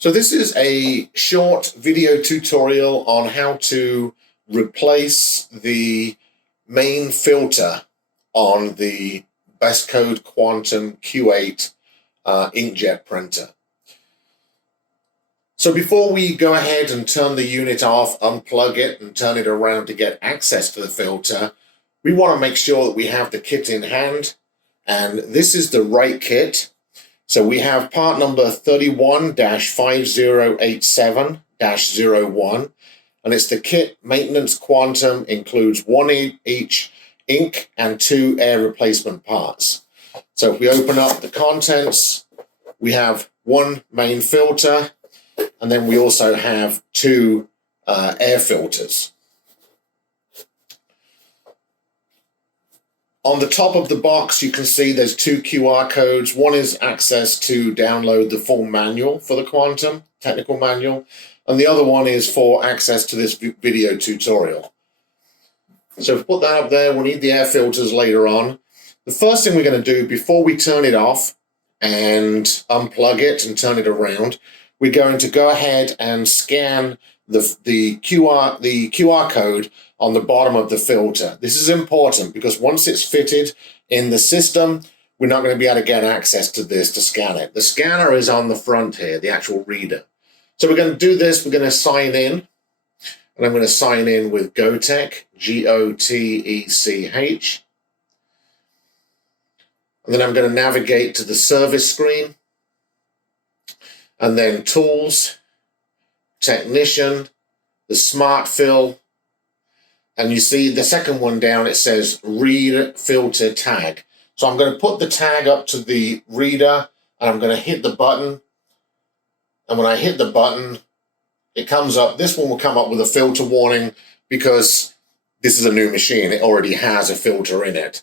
So this is a short video tutorial on how to replace the main filter on the BestCode Quantum Q8 inkjet printer. So before we go ahead and turn the unit off, unplug it and turn it around to get access to the filter, we want to make sure that we have the kit in hand, and this is the right kit. So we have part number 31-5087-01, and it's the kit Maintenance Quantum, includes one each ink and 2 air replacement parts. So if we open up the contents, we have one main filter, and then we also have 2 air filters. On the top of the box, you can see there's 2 QR codes. One is access to download the full manual for the Quantum, technical manual, and the other one is for access to this video tutorial. So if we put that up there, we'll need the air filters later on. The first thing we're going to do before we turn it off and unplug it and turn it around, we're going to go ahead and scan the QR code on the bottom of the filter. This is important because once it's fitted in the system, we're not going to be able to get access to this to scan it. The scanner is on the front here, the actual reader. So we're going to do this. We're going to sign in, and I'm going to sign in with GoTech, G-O-T-E-C-H. And then I'm going to navigate to the service screen, and then Tools, Technician, the Smart Fill, and you see the second one down, it says Read Filter Tag. So I'm going to put the tag up to the reader, and I'm going to hit the button. And when I hit the button, it comes up. This one will come up with a filter warning because this is a new machine. It already has a filter in it.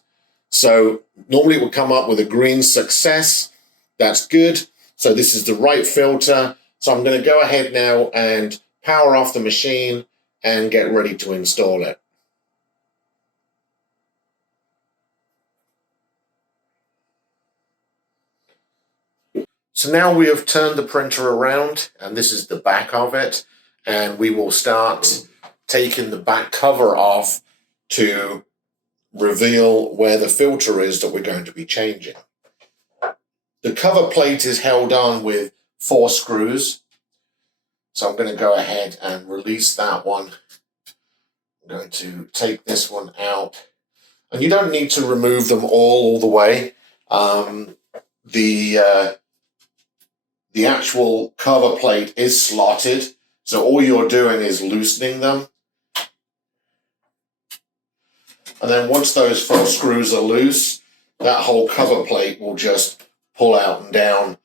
So normally it will come up with a green success. That's good. So this is the right filter. So I'm going to go ahead now and power off the machine and get ready to install it. So now we have turned the printer around, and this is the back of it, and we will start taking the back cover off to reveal where the filter is that we're going to be changing. The cover plate is held on with 4 screws. So I'm going to go ahead and release that one. I'm going to take this one out. And you don't need to remove them all the way. The actual cover plate is slotted. So all you're doing is loosening them. And then once those 4 screws are loose, that whole cover plate will just pull out and down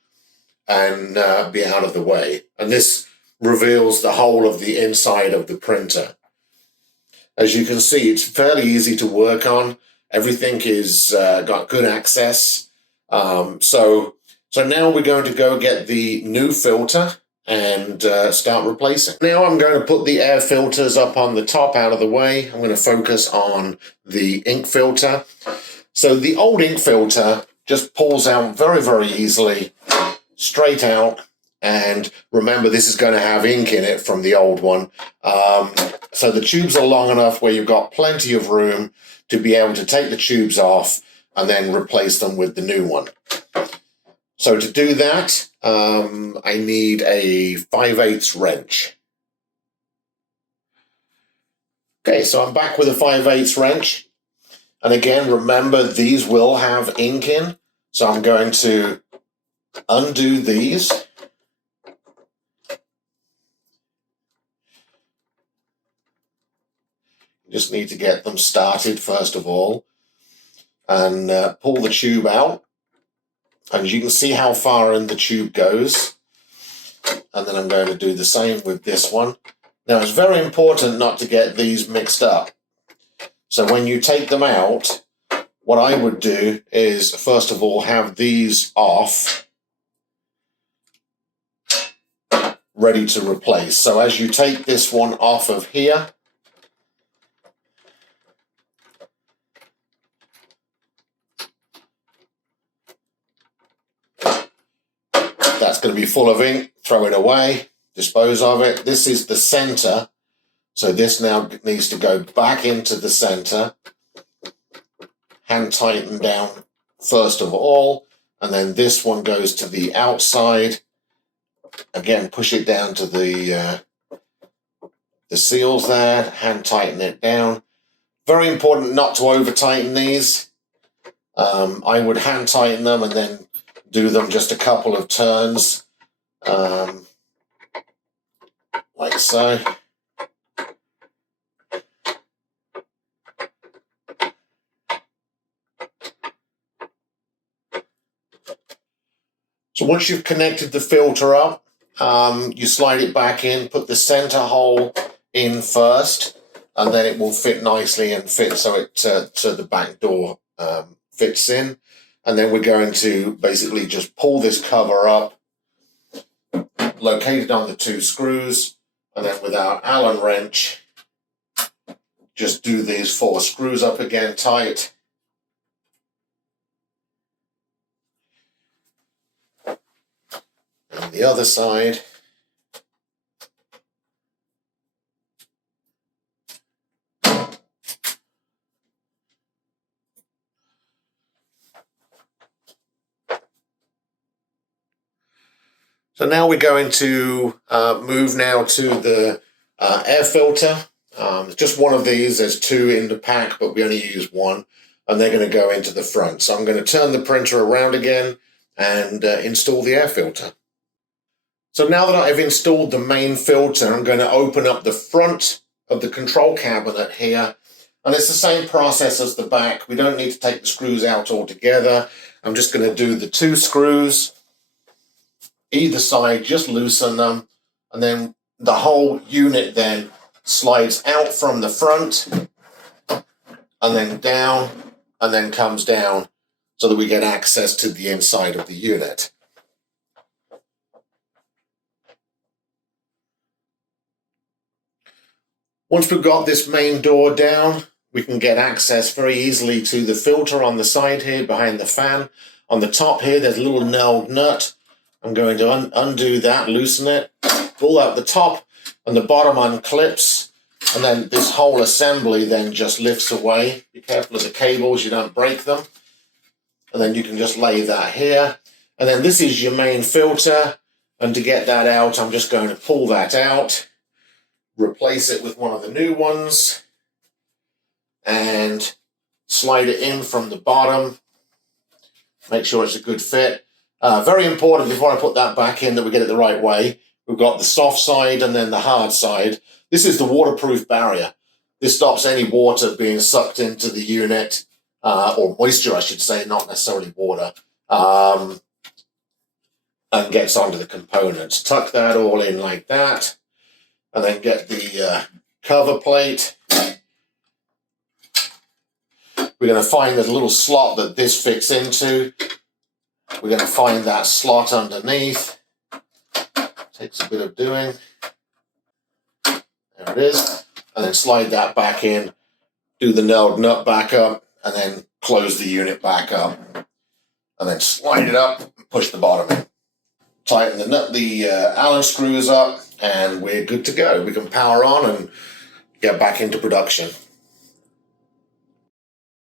and be out of the way. And this reveals the whole of the inside of the printer. As you can see, it's fairly easy to work on. Everything is got good access. So now we're going to go get the new filter and start replacing. Now I'm going to put the air filters up on the top out of the way. I'm going to focus on the ink filter. So the old ink filter just pulls out very, very easily, straight out. And remember, this is going to have ink in it from the old one. So the tubes are long enough where you've got plenty of room to be able to take the tubes off and then replace them with the new one. So to do that, I need a 5/8 wrench. Okay, so I'm back with a 5/8 wrench. And again, remember, these will have ink in. So I'm going to undo these. You just need to get them started first of all. And pull the tube out. And you can see how far in the tube goes. And then I'm going to do the same with this one. Now, it's very important not to get these mixed up. So when you take them out, what I would do is, first of all, have these off, ready to replace. So as you take this one off of here, that's going to be full of ink. throw it away, dispose of it. This is the center. So this now needs to go back into the center. Hand tighten down first of all. And then this one goes to the outside. Again, push it down to the seals there. Hand tighten it down. Very important not to over tighten these. I would hand tighten them and then do them just a couple of turns, like so. So once you've connected the filter up, you slide it back in, put the center hole in first, and then it will fit nicely and fit so it so the back door fits in. And then we're going to basically just pull this cover up, locate it on the 2 screws, and then with our Allen wrench, just do these 4 screws up again tight. And the other side. So now we're going to move now to the air filter. Just one of these. There's 2 in the pack, but we only use 1. And they're going to go into the front. So I'm going to turn the printer around again and install the air filter. So now that I've installed the main filter, I'm going to open up the front of the control cabinet here. And it's the same process as the back. We don't need to take the screws out altogether. I'm just going to do the 2 screws either side, just loosen them, and then the whole unit then slides out from the front and then down and then comes down so that we get access to the inside of the unit. Once we've got this main door down, we can get access very easily to the filter on the side here behind the fan. On the top here, there's a little nailed nut. I'm going to undo that, loosen it, pull out the top, and the bottom unclips, and then this whole assembly then just lifts away. Be careful of the cables, you don't break them. And then you can just lay that here. And then this is your main filter, and to get that out, I'm just going to pull that out, replace it with one of the new ones, and slide it in from the bottom. Make sure it's a good fit. Very important before I put that back in that we get it the right way. We've got the soft side and then the hard side. This is the waterproof barrier. This stops any water being sucked into the unit, or moisture, I should say, not necessarily water, and gets onto the components. Tuck that all in like that, and then get the cover plate. We're going to find there's a little slot that this fits into. We're going to find that slot underneath. Takes a bit of doing. There it is. And then slide that back in, do the nailed nut back up, and then close the unit back up. And then slide it up and push the bottom in. Tighten the nut, the Allen screws up, and we're good to go. We can power on and get back into production.